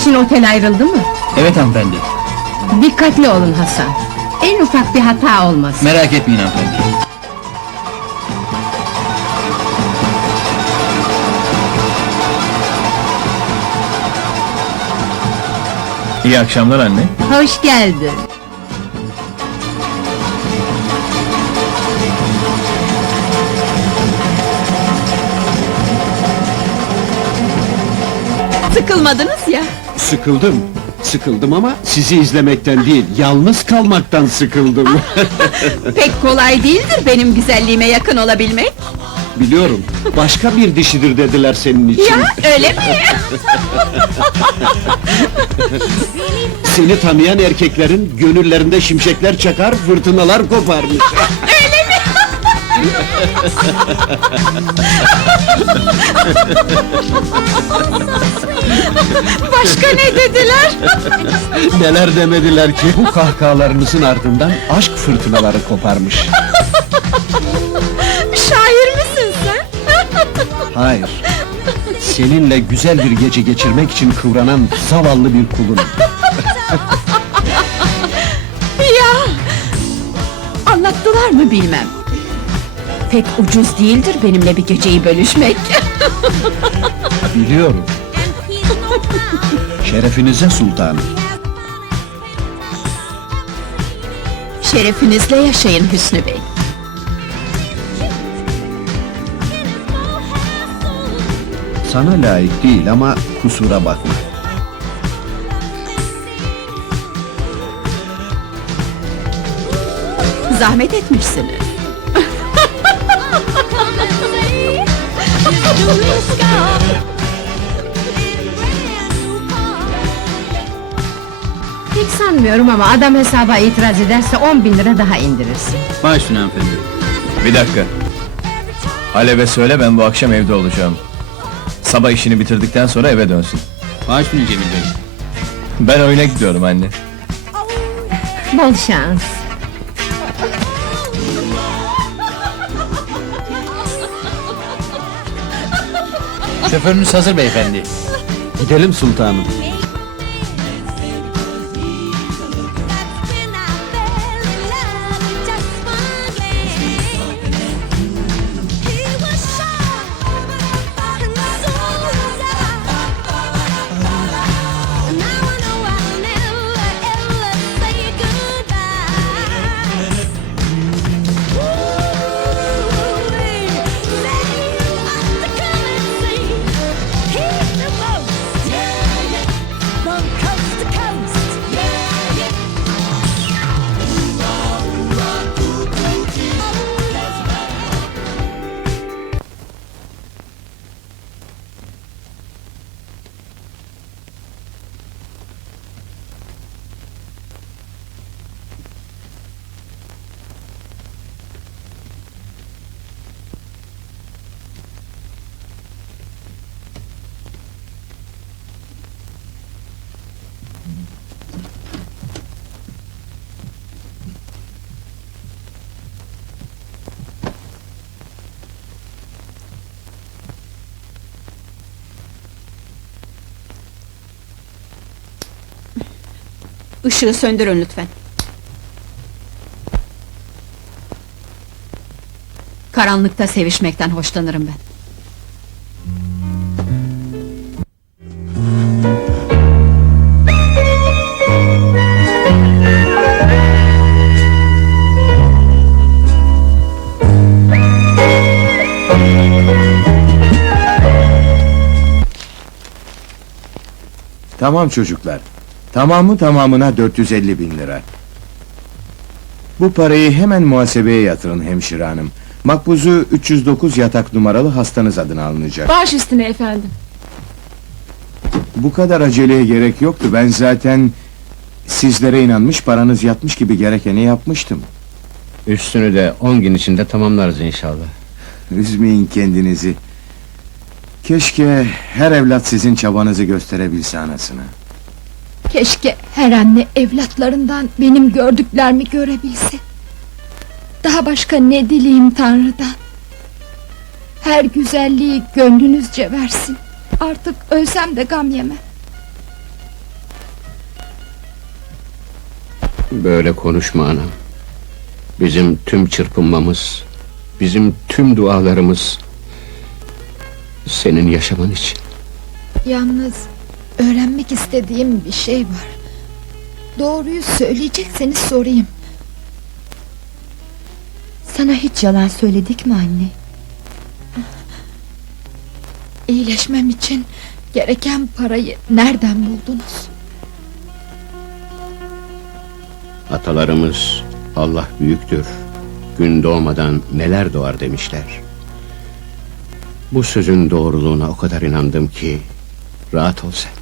İçin otel ayrıldı mı? Evet hanımefendi. Dikkatli olun Hasan. En ufak bir hata olmasın. Merak etmeyin hanımefendi. İyi akşamlar anne. Hoş geldin. Sıkılmadınız ya. Sıkıldım. Sıkıldım ama sizi izlemekten değil, yalnız kalmaktan sıkıldım. Pek kolay değildir benim güzelliğime yakın olabilmek. Biliyorum. Başka bir dişidir dediler senin için. Ya öyle mi? Seni tanıyan erkeklerin gönüllerinde şimşekler çakar, fırtınalar koparmış. Başka ne dediler? Neler demediler ki? Bu kahkahalarınızın ardından aşk fırtınaları koparmış. Şair misin sen? Hayır. Seninle güzel bir gece geçirmek için kıvranan zavallı bir kulun. Ya! Anlattılar mı bilmem. Pek ucuz değildir benimle bir geceyi bölüşmek. Biliyorum. Şerefinize sultanım. Şerefinizle yaşayın Hüsnü Bey. Sana layık değil ama kusura bakma. Zahmet etmişsiniz. Sanmıyorum ama adam hesaba itiraz ederse 10 bin lira daha indirirsin. Baş üstüne hanımefendi. Bir dakika. Alev'e söyle ben bu akşam evde olacağım. Sabah işini bitirdikten sonra eve dönsün. Baş üstüne Cemil Bey. Ben oyuna gidiyorum anne. Bol şans. Şoförünüz hazır beyefendi. Gidelim sultanım. Işığı söndürün lütfen. Karanlıkta sevişmekten hoşlanırım ben. Tamam çocuklar. Tamamı tamamına 450 bin lira. Bu parayı hemen muhasebeye yatırın hemşire hanım. Makbuzu 309 yatak numaralı hastanız adına alınacak. Baş üstüne efendim. Bu kadar aceleye gerek yoktu. Ben zaten sizlere inanmış paranız yatmış gibi gerekeni yapmıştım. Üstünü de 10 gün içinde tamamlarız inşallah. Üzmeyin kendinizi. Keşke her evlat sizin çabanızı gösterebilse anasına. Keşke her anne evlatlarından benim gördüklerimi görebilse. Daha başka ne dileyim Tanrı'dan? Her güzelliği gönlünüzce versin. Artık ölsem de gam yemem. Böyle konuşma anam. Bizim tüm çırpınmamız, bizim tüm dualarımız senin yaşaman için. Yalnız öğrenmek istediğim bir şey var. Doğruyu söyleyecekseniz sorayım. Sana hiç yalan söyledik mi anne? İyileşmem için gereken parayı nereden buldunuz? Atalarımız Allah büyüktür. Gün doğmadan neler doğar demişler. Bu sözün doğruluğuna o kadar inandım ki rahat ol sen.